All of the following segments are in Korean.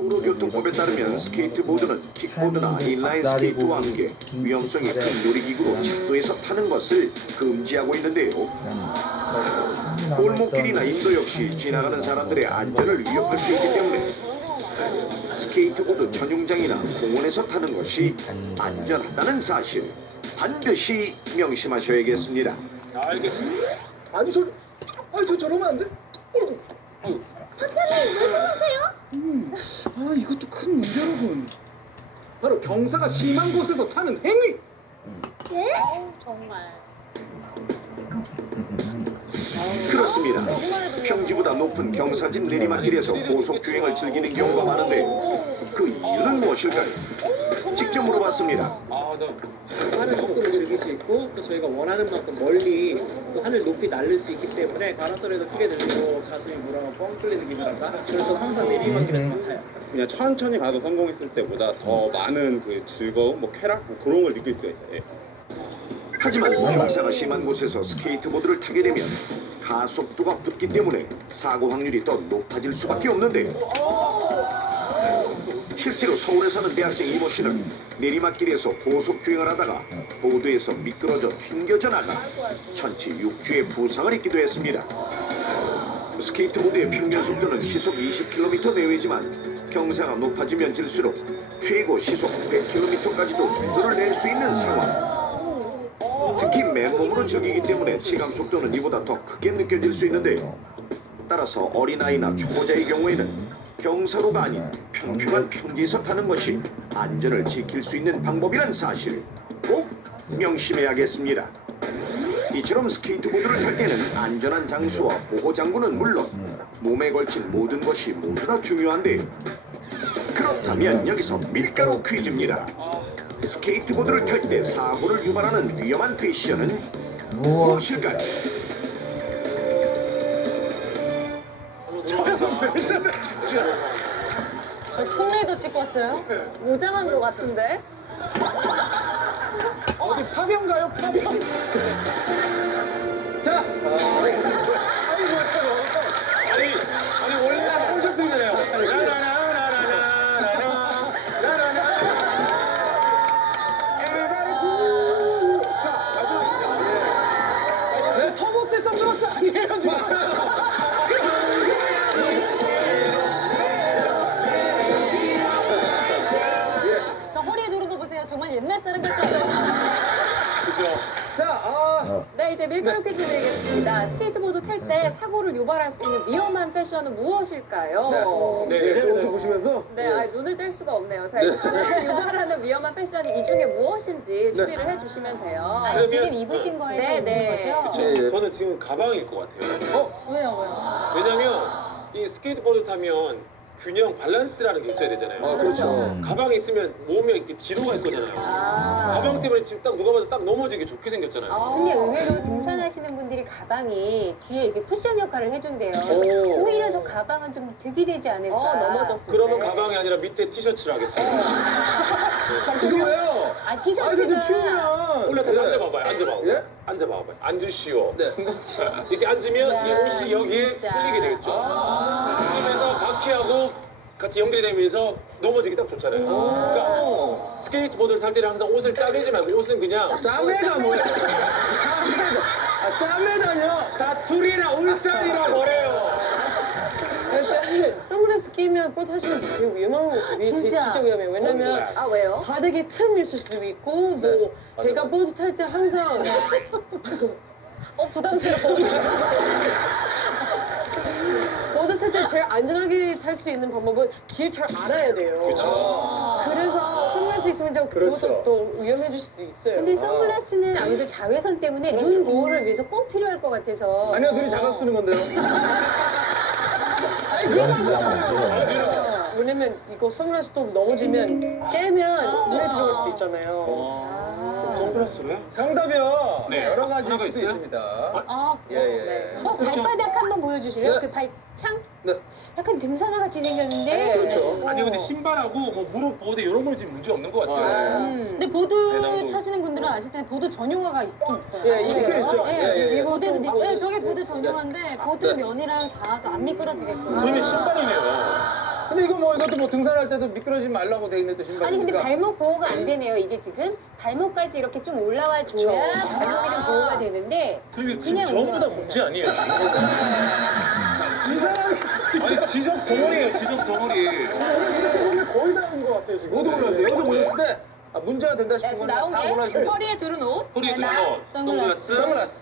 도로교통법에 따르면 스케이트보드는 킥보드나 인라인 스케이트와 함께 위험성이 큰 놀이기구로 착도해서 타는 것을 금지하고 있는데요. 골목길이나 인도 역시 지나가는 사람들의 안전을 위협할 수 있기 때문에 스케이트보드 전용장이나 공원에서 타는 것이 안전하다는 사실 반드시 명심하셔야겠습니다. 알겠습니다. 아니 저 저러면 안 돼? 박사님 왜 그러세요? 아 이것도 큰 문제로군. 바로 경사가 심한 곳에서 타는 행위. 예? 정말. 그렇습니다. 평지보다 높은 경사진 내리막길에서 고속 주행을 즐기는 경우가 많은데 그 이유는 무엇일까요? 직접 물어봤습니다. 하늘 속도를 즐길 수 있고 또 저희가 원하는 만큼 멀리 또 하늘 높이 날릴 수 있기 때문에 가로소리도 크게 들리고 가슴이 뭐라고 뻥 뚫리는 기분이랄까? 그래서 항상 내리막길에 타요. 그냥 천천히 가서 성공했을 때보다 더 많은 그 즐거움, 뭐 쾌락, 뭐 그런 걸 느낄 수 있어요. 하지만 경사가 심한 곳에서 스케이트보드를 타게 되면 가속도가 붙기 때문에 사고 확률이 더 높아질 수밖에 없는데 실제로 서울에 사는 대학생 이모 씨는 내리막길에서 고속 주행을 하다가 보드에서 미끄러져 튕겨져 나가 전치 6주의 부상을 입기도 했습니다. 스케이트보드의 평균 속도는 시속 20km 내외지만 경사가 높아지면 질수록 최고 시속 100km까지도 속도를 낼 수 있는 상황. 특히 맨몸으로 즐기기 때문에 체감 속도는 이보다 더 크게 느껴질 수 있는데요. 따라서 어린아이나 초보자의 경우에는 경사로가 아닌 평평한 평지에서 타는 것이 안전을 지킬 수 있는 방법이란 사실 꼭 명심해야겠습니다. 이처럼 스케이트보드를 탈 때는 안전한 장소와 보호장구는 물론 몸에 걸친 모든 것이 모두 다 중요한데 그렇다면 여기서 밀가루 퀴즈입니다. 스케이트보드를 탈 때 사고를 유발하는 위험한 패션은 무엇일까요? 흉내도 찍고 왔어요? 무장한 것 같은데? 어디 파병가요? 파병. 자. 아니 원래 꼴쇼핑이래요. 자 말씀하시죠. 네, 터보 때 선글라스 아니에요 진짜. 저 허리에 누른 거 보세요. 정말 옛날 사람 같지 않아요? 자, 네, 이제 밀가루 퀴즈 드리겠습니다. 스케이트보드 탈 때 사고를 유발할 수 있는 위험한 패션은 무엇일까요? 네, 옷을 보시면서. 네, 눈을 뗄 수가 없네요. 자, 이제 사고를 유발하는 위험한 패션이 이 중에 무엇인지 추리를 해주시면 돼요. 아니, 지금 입으신 거에서 네, 입는 네. 거죠? 예. 저는 지금 가방일 것 같아요. 왜요? 왜냐면 이 스케이트보드 타면 균형 밸런스라는 게 있어야 되잖아요. 그렇죠. 가방에 있으면 몸이 이렇게 뒤로 갈 거잖아요. 가방 때문에 지금 딱 누가 봐도 딱 넘어지게 좋게 생겼잖아요. 근데 의외로 등산하시는 분들이 가방이 뒤에 이렇게 쿠션 역할을 해준대요. 오. 오히려 저 가방은 좀 득이 되지 않을까. 넘어졌을 그러면 때. 가방이 아니라 밑에 티셔츠를 하겠습니다. 그게 왜요? 아, 아니 티셔츠가. 좀 추우면. 올라타서 네. 앉아봐봐요. 앉아봐봐요. 예? 앉아봐봐요. 앉으시오. 네. 이렇게 앉으면 야, 이 옷이 여기에 진짜. 끌리게 되겠죠. 그러면서 바퀴하고 같이 연결이 되면서 넘어지기 딱 좋잖아요. 그러니까 스케이트보드를 탈 때는 항상 옷을 짜매지 말고 옷은 그냥 짜매가 뭐야? 짜매다뇨? 사투리나 울산이라 뭐래요. 선글라스 끼면 뽀 타시면 되게 위험한 거 진짜. 위험해요. 왜냐면 왜요? 바닥에 틈 있을 수도 있고 뭐 제가 보드 탈 때 항상 부담스러워. 보드 탈 때 제일 안전하게 탈 수 있는 방법은 길 잘 알아야 돼요. 그래서 선글라스 있으면 좀 그것도 또 위험해질 수도 있어요. 근데 선글라스는 아무래도 자외선 때문에 눈 보호를 위해서 꼭 필요할 것 같아서. 아니요, 눈이 작아서 쓰는 건데요. 왜냐면 이거 선글라스 또 넘어지면 깨면 눈에 들어갈 수도 있잖아요. 선글라스를? 정답이요. 네. 여러 가지일 하나가 수도 있어요? 있습니다. 네. 예. 발바닥 한번 보여주실래요? 네. 그 발창? 네. 약간 등산화 같이 생겼는데. 네. 그렇죠. 아니 근데 신발하고 뭐 무릎 보호대 이런 거는 지금 문제 없는 것 같아요. 근데 보드 대단하고. 타시는 분들은 아실 텐데 보드 전용화가 있긴 있어요. 예, 이게 있긴 있죠. 예. 보드에서 저게 보드 전용화인데 보드 면이랑 닿아도 안 미끄러지게끔. 그러면 신발이네요. 근데 이거 뭐 이것도 뭐 등산할 때도 미끄러지지 말라고 돼 있는 또 신발이니까. 아니 근데 발목 보호가 안 되네요. 이게 지금 발목까지 이렇게 좀 올라와 줘야 발목이랑 보호가 되는데 그리고 그냥 지금 전부 다 운동하고 문제 아니에요. 아니 지적 덩어리예요. 지적 덩어리. 거의 다 온 것 같아요 지금. 모두 골랐어요. 여기서 보셨을 때 문제가 된다 야, 싶은 지금 거는 나온 다 게 골라주세요. 허리에 두른 옷, 허리에 배낭, 들어 선글라스, 선글라스,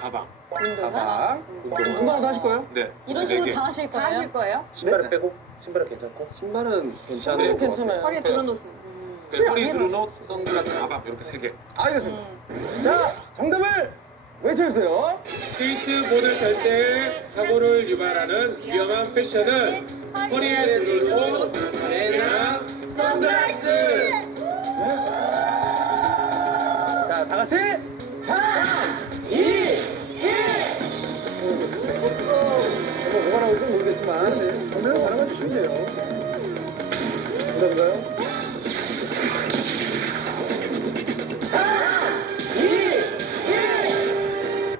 가방. 운동화. 가방, 운동화도 하실 거예요? 네. 이런 식으로 다 하실 거예요? 다 하실 거예요? 신발을 빼고 신발은 괜찮고 신발은 괜찮아요. 괜찮아요. 허리에 두른 옷은. 네, 허리에 두른 옷, 선글라스, 가방 이렇게 3개. 알겠습니다. 자, 정답을 외쳐주세요. 스케이트보드를 탈 때 사고를 유발하는 위험한 패션은 허리에 두른 옷, 배낭, 선글라스. 자, 다 같이 3, 2, 1. 뭐가 나올지 모르겠지만 정답을 바라만 주시면 돼요. 정답인가요? 3, 2, 1.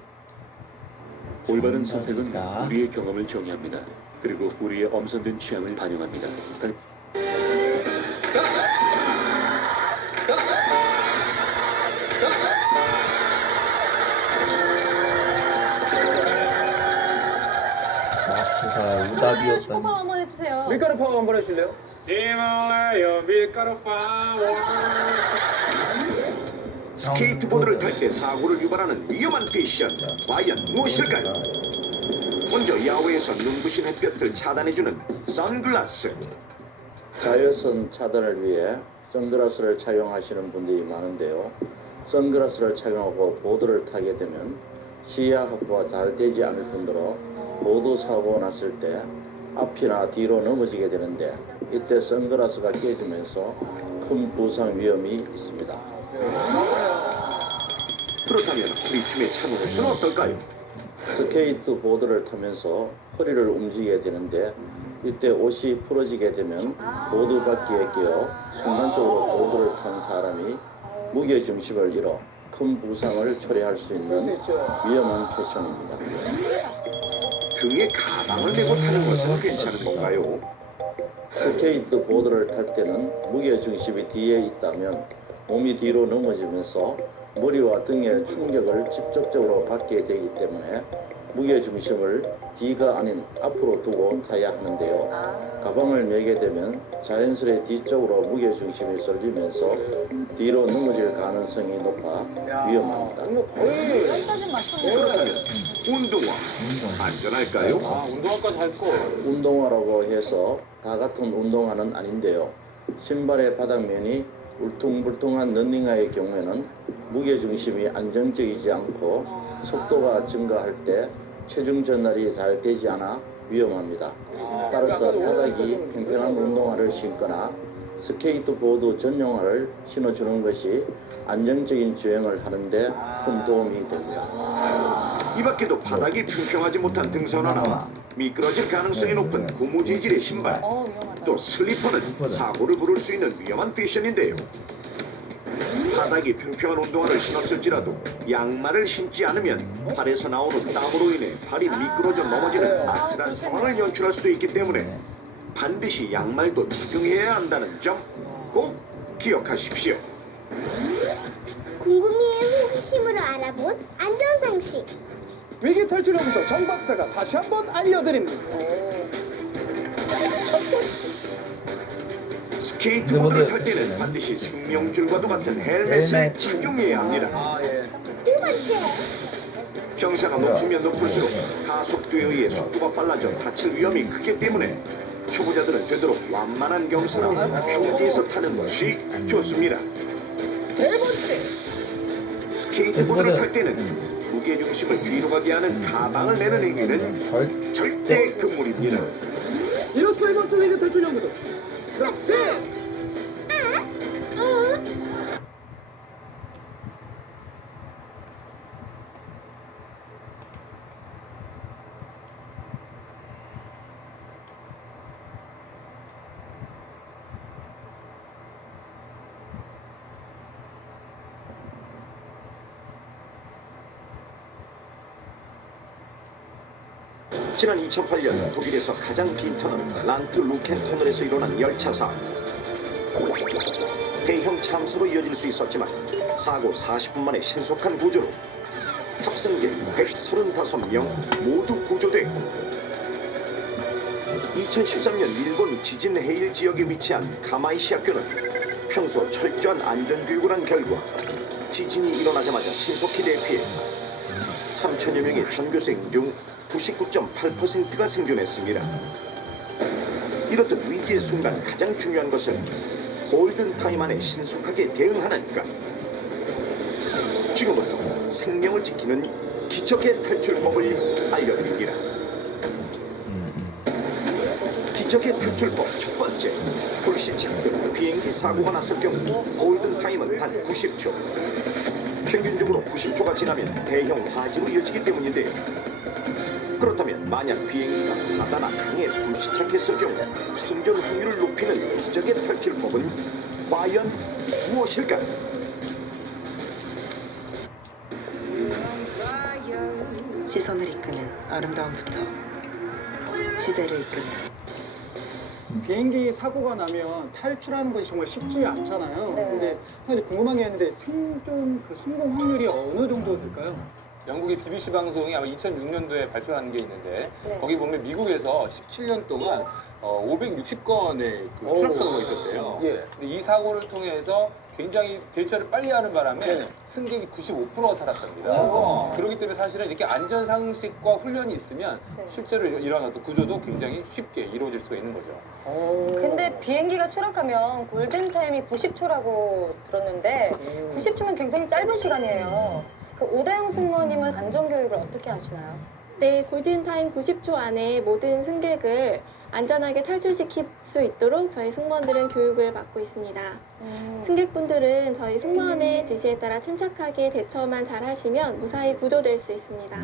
올바른 선택은 우리의 경험을 정의합니다. 그리고 우리의 엄선된 취향을 반영합니다. 맙소사 초밥 오답이었다니. 한번 해주세요. 밀가루 파워 한번 해주실래요? 히말라야 밀가루 파워. 스케이트보드를 탈 때 사고를 유발하는 위험한 패션 과연 무엇일까요? 먼저 야외에서 눈부신 햇볕을 차단해주는 선글라스. 자외선 차단을 위해 선글라스를 착용하시는 분들이 많은데요. 선글라스를 착용하고 보드를 타게 되면 시야 확보가 잘 되지 않을 뿐더러 보드 사고 났을 때 앞이나 뒤로 넘어지게 되는데 이때 선글라스가 깨지면서 큰 부상 위험이 있습니다. 그렇다면 허리춤에 차는 옷은 어떨까요? 스케이트보드를 타면서 허리를 움직이게 되는데 이때 옷이 풀어지게 되면 보드 바퀴에 끼어 순간적으로 보드를 탄 사람이 무게중심을 잃어 큰 부상을 초래할 수 있는 위험한 패션입니다. 등에 가방을 메고 타는 것은 괜찮은 건가요? 스케이트보드를 탈 때는 무게중심이 뒤에 있다면 몸이 뒤로 넘어지면서 머리와 등에 충격을 직접적으로 받게 되기 때문에 무게중심을 뒤가 아닌 앞으로 두고 타야 하는데요. 가방을 메게 되면 자연스레 뒤쪽으로 무게중심이 쏠리면서 뒤로 넘어질 가능성이 높아 위험합니다. 여기까지 맞췄네. 그렇다면 운동화 안전할까요? 아 운동화까지 할 거. 운동화라고 해서 다 같은 운동화는 아닌데요. 신발의 바닥면이 울퉁불퉁한 러닝화의 경우에는 무게중심이 안정적이지 않고 속도가 증가할 때 체중 전달이 잘 되지 않아 위험합니다. 따라서 바닥이 평평한 운동화를 신거나 스케이트보드 전용화를 신어주는 것이 안정적인 주행을 하는데 큰 도움이 됩니다. 이 밖에도 바닥이 평평하지 못한 등산화나 미끄러질 가능성이 높은 고무 재질의 신발, 위험하다. 또 슬리퍼는 사고를 부를 수 있는 위험한 패션인데요. 바닥이 평평한 운동화를 신었을지라도 양말을 신지 않으면 발에서 나오는 땀으로 인해 발이 미끄러져 넘어지는 아찔한 상황을 연출할 수도 있기 때문에 반드시 양말도 착용해야 한다는 점 꼭 기억하십시오. 궁금이의 호기심으로 알아본 안전상식. 위기 탈출 연구소 정 박사가 다시 한번 알려드립니다. 첫 번째, 스케이트보드를 탈 때는 반드시 생명줄과도 같은 헬멧을 착용해야 합니다. 두 번째, 경사가 높으면 높을수록 가속도에 의해 속도가 빨라져 다칠 위험이 크기 때문에 초보자들은 되도록 완만한 경사나 평지에서 타는 것이 좋습니다. 세 번째, 스케이트보드를 탈 때는 무게중심을 뒤로 가게 하는 가방을 내는 행위는 절대 금물입니다. 이로써 이번 주 위기 탈출 연구도 석세스! 지난 2008년 독일에서 가장 긴 터널 란트 루켄 터널에서 일어난 열차 사고. 대형 참사로 이어질 수 있었지만 사고 40분 만에 신속한 구조로 탑승객 135명 모두 구조됐고 2013년 일본 지진 해일 지역에 위치한 가마이시 학교는 평소 철저한 안전교육을 한 결과 지진이 일어나자마자 신속히 대피해 3천여 명의 전교생 중 99.8%가 생존했습니다. 이렇듯 위기의 순간 가장 중요한 것은 골든타임 안에 신속하게 대응하는 것. 지금부터 생명을 지키는 기적의 탈출법을 알려드립니다. 기적의 탈출법 첫 번째, 불시착 비행기 사고가 났을 경우 골든타임은 단 90초. 평균적으로 90초가 지나면 대형 화재로 이어지기 때문인데요. 그렇다면 만약 비행기가 바다나 강에 불시착했을 경우 생존 확률을 높이는 기적의 탈출법은 과연 무엇일까요? 시선을 이끄는 아름다움부터 시대를 이끄는 비행기 사고가 나면 탈출하는 것이 정말 쉽지 않잖아요. 네. 근데 사실 궁금한 게 있는데 생존 그 성공 확률이 어느 정도 될까요? 영국의 BBC 방송이 아마 2006년도에 발표한 게 있는데 네. 거기 보면 미국에서 17년 동안 560건의 그 트럭 사고가 있었대요. 예. 근데 이 사고를 통해서 굉장히 대처를 빨리 하는 바람에 네. 승객이 95%가 살았답니다. 그렇기 때문에 사실은 이렇게 안전 상식과 훈련이 있으면 네. 실제로 이런 어떤 구조도 굉장히 쉽게 이루어질 수가 있는 거죠. 근데 비행기가 추락하면 골든타임이 90초라고 들었는데 90초면 굉장히 짧은 시간이에요. 그 오다영 승무원님은 안전교육을 어떻게 하시나요? 네, 골든타임 90초 안에 모든 승객을 안전하게 탈출시킬 수 있도록 저희 승무원들은 교육을 받고 있습니다. 승객분들은 저희 승무원의 지시에 따라 침착하게 대처만 잘 하시면 무사히 구조될 수 있습니다.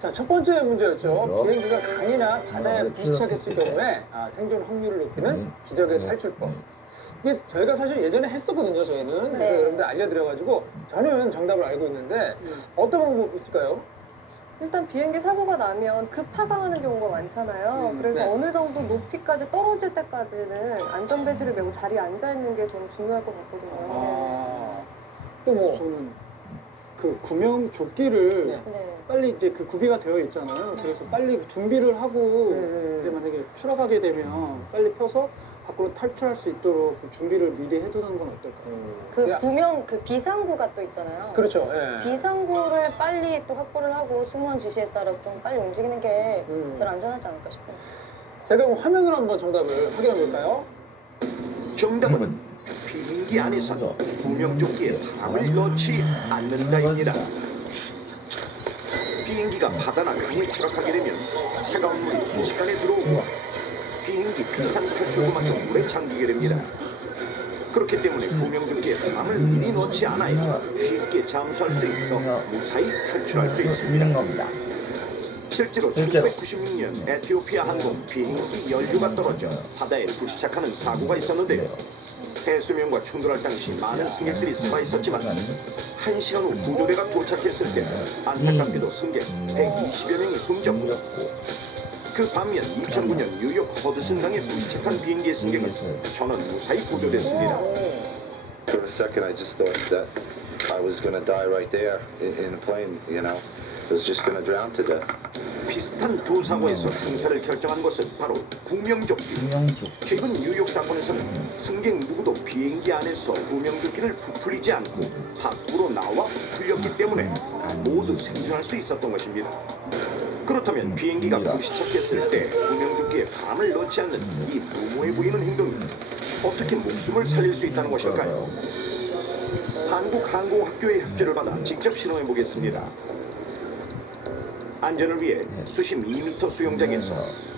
자, 첫 번째 문제였죠. 그렇죠. 비행기가 강이나 바다에 부딪혔을 경우에 생존 확률을 높이는 기적의 탈출법. 이게 저희가 사실 예전에 했었거든요, 저희는. 네. 그래서 여러분들 알려드려가지고 저는 정답을 알고 있는데 어떤 방법이 있을까요? 일단 비행기 사고가 나면 급하강하는 경우가 많잖아요. 그래서 네. 어느 정도 높이까지 떨어질 때까지는 안전벨트를 메고 자리에 앉아있는 게 좀 중요할 것 같거든요. 또 뭐, 저는 그 구명조끼를 네. 빨리 이제 그 구비가 되어 있잖아요. 그래서 빨리 준비를 하고 이제 만약에 추락하게 되면 빨리 펴서 밖으로 탈출할 수 있도록 그 준비를 미리 해두는 건 어떨까요? 그 구명, 그 비상구가 또 있잖아요. 그렇죠. 예. 비상구를 빨리 또 확보를 하고 승무원 지시에 따라 좀 빨리 움직이는 게 제일 안전하지 않을까 싶어요. 제가 그럼 화면으로 한번 정답을 확인해 볼까요? 정답은 비행기 안에서 구명조끼에 바람을 넣지 않는다입니다. 비행기가 바다나 강에 추락하게 되면 차가운 물이 순식간에 들어오고 비행기 비상 탈출구 맞춰 물에 잠기게 됩니다. 그렇기 때문에 구명조끼에 바람을 미리 넣지 않아야 쉽게 잠수할 수 있어 무사히 탈출할 수 있습니다. 실제로 1996년 에티오피아 항공 비행기 연료가 떨어져 바다에 불시착하는 사고가 있었는데요. 해수면과 충돌할 당시 많은 승객들이 살아 있었지만 1시간 후 구조대가 도착했을 때 안타깝게도 승객 120여 명이 숨졌고 그 반면 2009년 뉴욕 허드슨강에 불시착한 비행기의 승객은 전원 무사히 구조됐습니다. For a second, I just thought that I was going to die right there in a plane, you know. I was just going to drown to death. 비슷한 두 사고에서 생사를 결정한 것은 바로 구명조끼. 최근 뉴욕 사건에서는 승객 누구도 비행기 안에서 구명조끼를 부풀리지 않고 밖으로 나와 부풀렸기 때문에 모두 생존할 수 있었던 것입니다. 그렇다면 비행기가 불시착했을 때 구명조끼에 바람을 넣지 않는 이 무모해 보이는 행동이 어떻게 목숨을 살릴 수 있다는 것일까요? 한국항공학교의 협조를 받아 직접 실험해 보겠습니다. 안전을 위해 수심 2m 수영장에서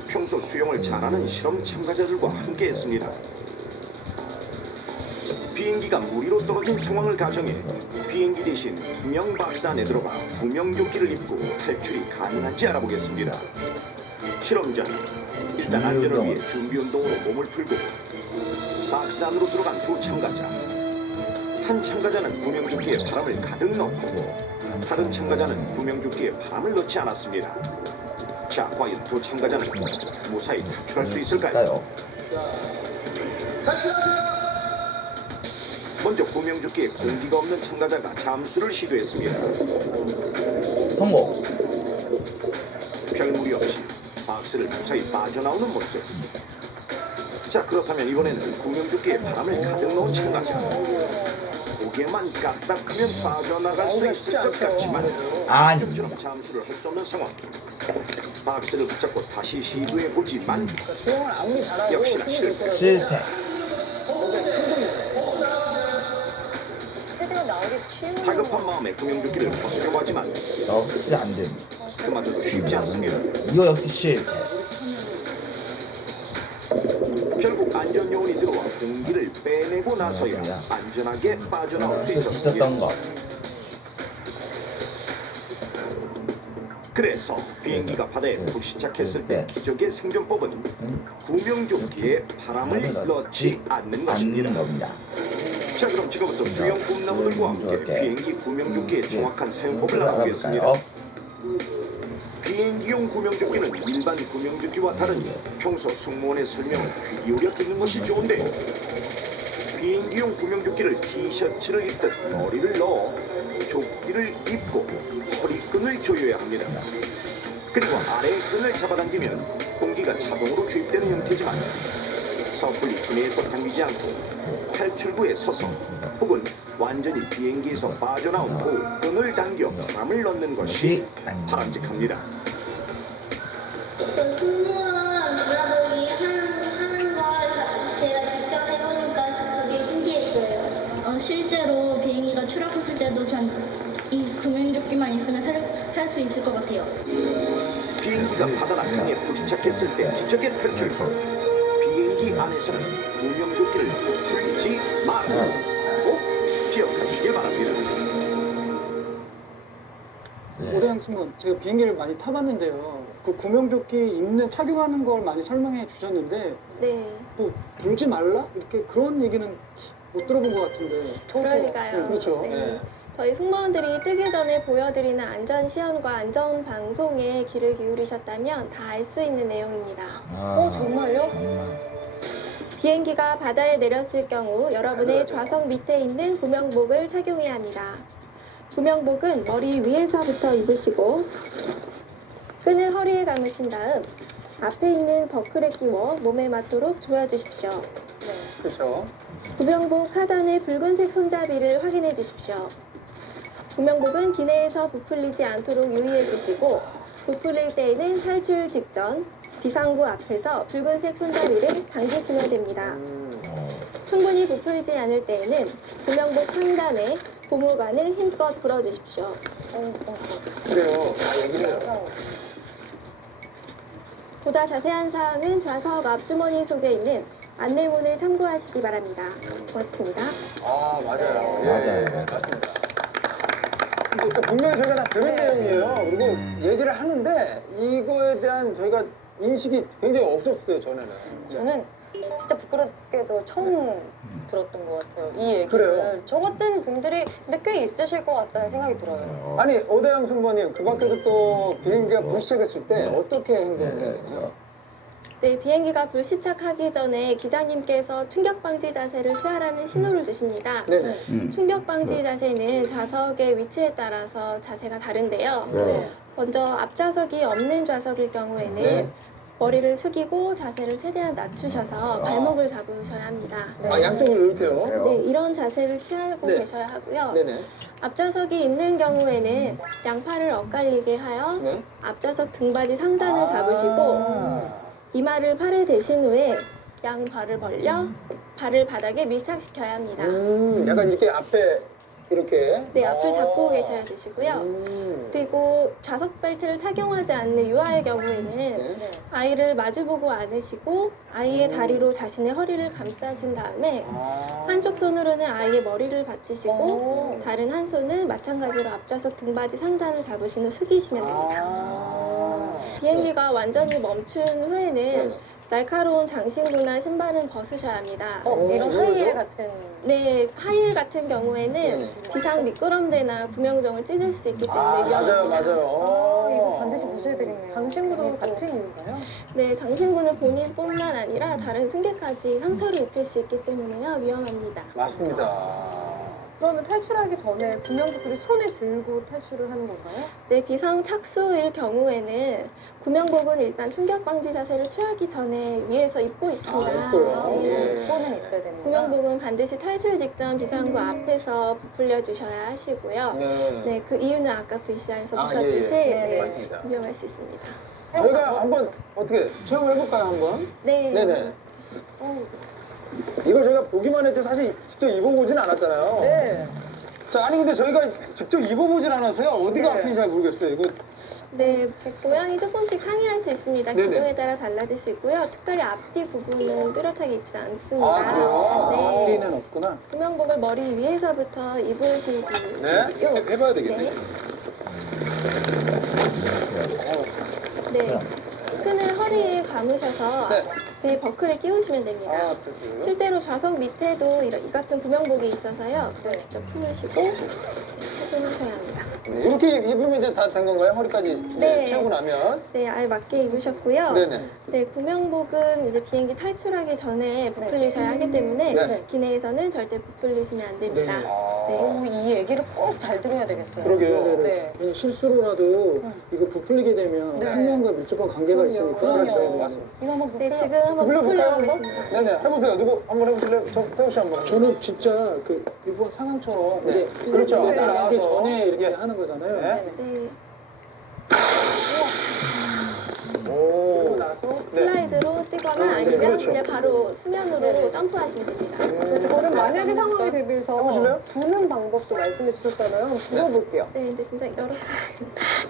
평소 수영을 잘하는 실험 참가자들과 함께했습니다. 비행기가 물 위로 떨어진 상황을 가정해 비행기 대신 투명 박스 안에 들어가 구명조끼를 입고 탈출이 가능한지 알아보겠습니다. 실험 전 일단 안전을 위해 준비 운동으로 몸을 풀고 박스 안으로 들어간 두 참가자. 한 참가자는 구명조끼에 바람을 가득 넣고 다른 참가자는 구명조끼에 바람을 넣지 않았습니다. 자, 과연 두 참가자는 무사히 탈출할 수 있을까요? 먼저 구명조끼에 공기가 없는 참가자가 잠수를 시도했습니다. 성공. 별 무리 없이 박스를 무사히 빠져나오는 모습. 자, 그렇다면 이번에는 구명조끼에 바람을 가득 넣은 참가자. 고개만 까딱하면 빠져나갈 수 있을 것 같지만 아니. 좀처럼 잠수를 할 수 없는 상황. 박스를 붙잡고 다시 시도해보지만 수영을 아무리 잘하고 역시나 실패. 실패. 세대가 나오기 쉬운 다급한 마음에 구명조끼를 벗으려고 하지만 역시 안 돼. 그마저도 쉽지 않습니다. 이거 역시 실패. 결국 안전요원이 들어와 공기를 빼내고 나서야 안전하게 빠져나올 수 있었습니다. 있었던 것. 그래서 비행기가 바다에 불시착했을 때 기적의 생존법은 구명조끼에 바람을 넣지 않는 것입니다. 겁니다. 자, 그럼 지금부터 수영 꿈나무들과 함께 이렇게. 비행기 구명조끼의 정확한 사용법을 알아보겠습니다. 비행기용 구명조끼는 일반 구명조끼와 다르니 평소 승무원의 설명을 귀 기울여 듣는 것이 좋은데 비행기용 구명조끼를 티셔츠를 입듯 머리를 넣어 조끼를 입고 허리끈을 조여야 합니다. 그리고 아래 끈을 잡아당기면 공기가 자동으로 주입되는 형태지만 섣불리 끈에서 당기지 않고 탈출구에 서서 혹은 완전히 비행기에서 빠져나온 후 끈을 당겨 바람을 넣는 것이 바람직합니다. 승무원 누나들이 하는 걸 제가 직접 해보니까 그게 신기했어요. 실제로 비행기가 추락했을 때도 전 이 구명조끼만 있으면 살 수 있을 것 같아요. 비행기가 바다나 강에 불시착했을 때 기적의 탈출 후 비행기 안에서는 구명조끼를 풀리지 말고 꼭 기억하시길 바랍니다. 오대영 승무원, 제가 비행기를 많이 타봤는데요. 그 구명조끼 입는 착용하는 걸 많이 설명해 주셨는데 네. 뭐 불지 말라 이렇게 그런 얘기는 못 들어본 것 같은데. 그럴 리가요. 네, 그렇죠. 네. 네. 저희 승무원들이 뜨기 전에 보여드리는 안전 시연과 안전 방송에 귀를 기울이셨다면 다 알 수 있는 내용입니다. 정말요? 비행기가 바다에 내렸을 경우 여러분의 좌석 밑에 있는 구명복을 착용해야 합니다. 구명복은 머리 위에서부터 입으시고 끈을 허리에 감으신 다음 앞에 있는 버클에 끼워 몸에 맞도록 조여주십시오. 그렇죠. 구명복 하단의 붉은색 손잡이를 확인해 주십시오. 구명복은 기내에서 부풀리지 않도록 유의해 주시고 부풀릴 때에는 탈출 직전 비상구 앞에서 붉은색 손잡이를 당기시면 됩니다. 충분히 부풀지 않을 때에는 구명복 상단에 고무관을 힘껏 불어주십시오. 그래요. 보다 자세한 사항은 좌석 앞주머니 속에 있는 안내문을 참고하시기 바랍니다. 고맙습니다. 아, 맞아요. 맞아요. 그러니까 분명히 저희가 다 들은 내용이에요. 그리고 얘기를 하는데 이거에 대한 저희가 인식이 굉장히 없었어요, 전에는. 저는 진짜 부끄럽게도 처음 들었던 것 같아요. 이 얘기를. 그래요? 저 같은 분들이 근데 꽤 있으실 것 같다는 생각이 들어요. 아니, 오대영 승무원님, 그 밖에도 또 비행기가 불시착했을 때 어떻게 행동해요? 네, 비행기가 불시착하기 전에 기장님께서 충격 방지 자세를 취하라는 신호를 주십니다. 네네. 충격 방지 자세는 좌석의 위치에 따라서 자세가 다른데요. 네. 먼저 앞좌석이 없는 좌석일 경우에는 네. 머리를 숙이고 자세를 최대한 낮추셔서 발목을 잡으셔야 합니다. 아, 양쪽을 이렇게요? 네, 이런 자세를 취하고 네. 계셔야 하고요. 네네. 앞좌석이 있는 경우에는 양팔을 엇갈리게 하여 네. 앞좌석 등받이 상단을 잡으시고 이마를 팔에 대신 후에 양발을 벌려 발을 바닥에 밀착시켜야 합니다. 약간 이렇게 앞에 이렇게. 네, 앞을 잡고 계셔야 되시고요. 그리고 좌석 벨트를 착용하지 않는 유아의 경우에는 아이를 마주보고 안으시고 아이의 다리로 자신의 허리를 감싸신 다음에 한쪽 손으로는 아이의 머리를 받치시고 다른 한 손은 마찬가지로 앞좌석 등받이 상단을 잡으신 후 숙이시면 됩니다. 비행기가 완전히 멈춘 후에는 날카로운 장신구나 신발은 벗으셔야 합니다. 이런 하이힐 같은. 네, 하이힐 같은 경우에는 비상 미끄럼대나 구명정을 찢을 수 있기 때문에 맞아요, 위험합니다. 맞아요. 반드시 보셔야 되겠네요. 장신구도 같은 이유인가요? 네, 장신구는 본인뿐만 아니라 다른 승객까지 상처를 입힐 수 있기 때문에요. 위험합니다. 맞습니다. 그러면 탈출하기 전에 구명복들이 손에 들고 탈출을 하는 건가요? 네, 비상 착수일 경우에는 구명복은 일단 충격 방지 자세를 취하기 전에 위에서 입고 있습니다. 있고요. 네. 입고는 있어야 됩니다. 구명복은 반드시 탈출 직전 비상구 앞에서 부풀려 주셔야 하시고요. 네. 네, 그 이유는 아까 VCR에서 아, 보셨듯이 예, 예. 네, 맞습니다. 위험할 수 있습니다. 저희가 한번 어떻게 체험해볼까요, 한번? 네. 네네. 이걸 저희가 보기만 했지 사실 직접 입어보진 않았잖아요. 네. 자, 아니 근데 저희가 직접 입어보진 않았어요. 어디가 네. 앞인지 잘 모르겠어요. 이거 네, 모양이 조금씩 상이할 수 있습니다. 네네. 기종에 따라 달라질 수 있고요. 특별히 앞뒤 부분은 뚜렷하게 있지 않습니다. 아, 그래요? 네. 앞뒤는 없구나. 구명복을 머리 위에서부터 입으시기 네. 해봐야 되겠네. 네. 끈을 허리에 감으셔서 네. 배 버클에 끼우시면 됩니다. 아, 그렇군요. 실제로 좌석 밑에도 이 같은 구명복이 있어서요. 그걸 직접 풀으시고 착용하셔야 합니다. 네, 이렇게 입으면 이제 다 된 건가요? 허리까지 네. 채우고 나면? 네, 아예 맞게 입으셨고요. 네네. 네, 구명복은 이제 비행기 탈출하기 전에 부풀리셔야 하기 때문에 네. 기내에서는 절대 부풀리시면 안 됩니다. 아, 이 얘기를 꼭 잘 들어야 되겠어요. 그러게요. 네. 괜히 실수로라도 이거 부풀리게 되면 네. 생명과 밀접한 관계가 있으니까. 그렇죠. 맞습니다. 이거 한번 네, 부풀려. 지금 한번 불러볼까요, 한번? 부풀려보겠습니다. 네네. 해보세요. 누구 한번 해보실래요? 태우 씨 한번. 저는 진짜 그 일본 상황처럼 네. 이제 그렇죠. 나가기 나가서. 전에 이렇게 예. 하는 거잖아요. 네. 네, 오. 슬라이드로 뛰거나 네, 아니면 그렇죠. 그냥 바로 수면으로 점프하시면 됩니다. 저는 만약에 상황에 대비해서 해보실래요? 부는 방법도 말씀해 주셨잖아요. 한번 불어볼게요. 네, 근데 진짜 여러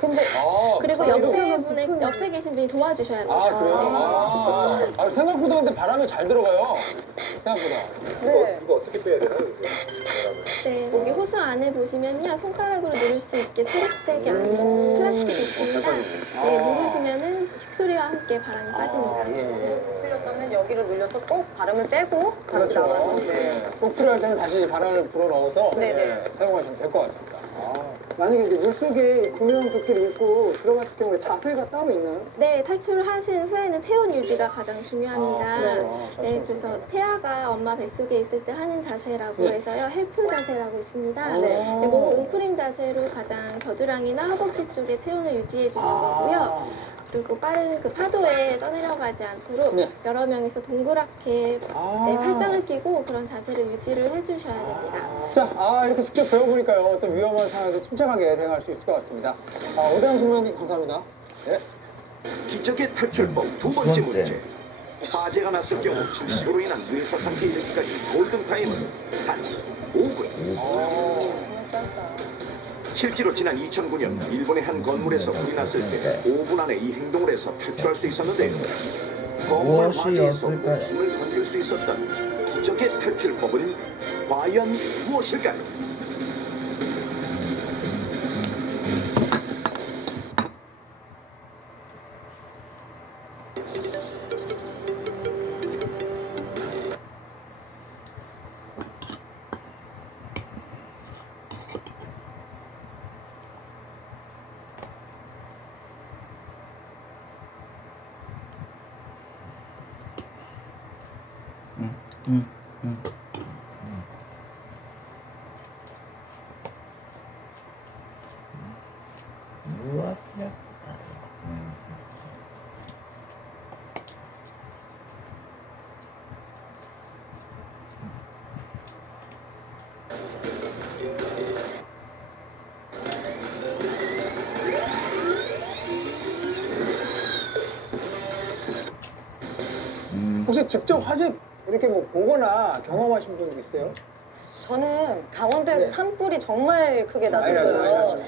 근데 아, 그리고 바람도- 옆에 계신 분이 도와주셔야 합니다. 아, 그래요? 아, 생각보다 근데 바람이 잘 들어가요. 생각보다. 네. 이거 어떻게 빼야 되나? 네, 여기 호수 안에 보시면요, 손가락으로 누를 수 있게 초록색이 아닌 플라스틱이 있습니다. 네, 누르시면은 식소리와 함께 바람이 빠집니다. 풀렸다면 여기를 눌려서 꼭 바람을 빼고 다시 그렇죠. 나가서. 네. 꼭 필요할 때는 다시 바람을 불어 넣어서 네네. 사용하시면 될 것 같습니다. 만약에 이제 물속에 구명조끼를 입고 들어갔을 경우에 자세가 따로 있나요? 네, 탈출하신 후에는 체온 유지가 가장 중요합니다. 아, 그렇죠. 네, 그래서 태아가 엄마 뱃속에 있을 때 하는 자세라고 네. 해서요, 헬프 자세라고 있습니다. 네. 네, 몸을 웅크린 자세로 가장 겨드랑이나 허벅지 쪽에 체온을 유지해 주는 거고요. 그리고 빠른 그 파도에 떠내려가지 않도록 네. 여러 명이서 동그랗게 네, 팔짱을 끼고 그런 자세를 유지를 해주셔야 됩니다. 자, 이렇게 직접 배워보니까요. 어떤 위험한 상황에도 침착하게 대응할 수 있을 것 같습니다. 오대영 선배님 감사합니다. 네. 기적의 탈출법 두 번째 문제. 화재가 났을 경우 질식으로 인한 뇌사 상태 이르기까지 골든타임은 단 5분. 실제로 지난 2009년 일본의 한 건물에서 불이 났을 때 5분 안에 이 행동을 해서 탈출할 수 있었는데 건물 화재에서 무엇이었을까요? 목숨을 건질 수 있었던 기적의 탈출법은 과연 무엇일까요? 무엇이야? 혹시 직접 화재 이렇게 뭐 보거나 경험하신 분 있어요? 저는 강원도에서 네. 산불이 정말 크게 많이 났었어요. 나죠.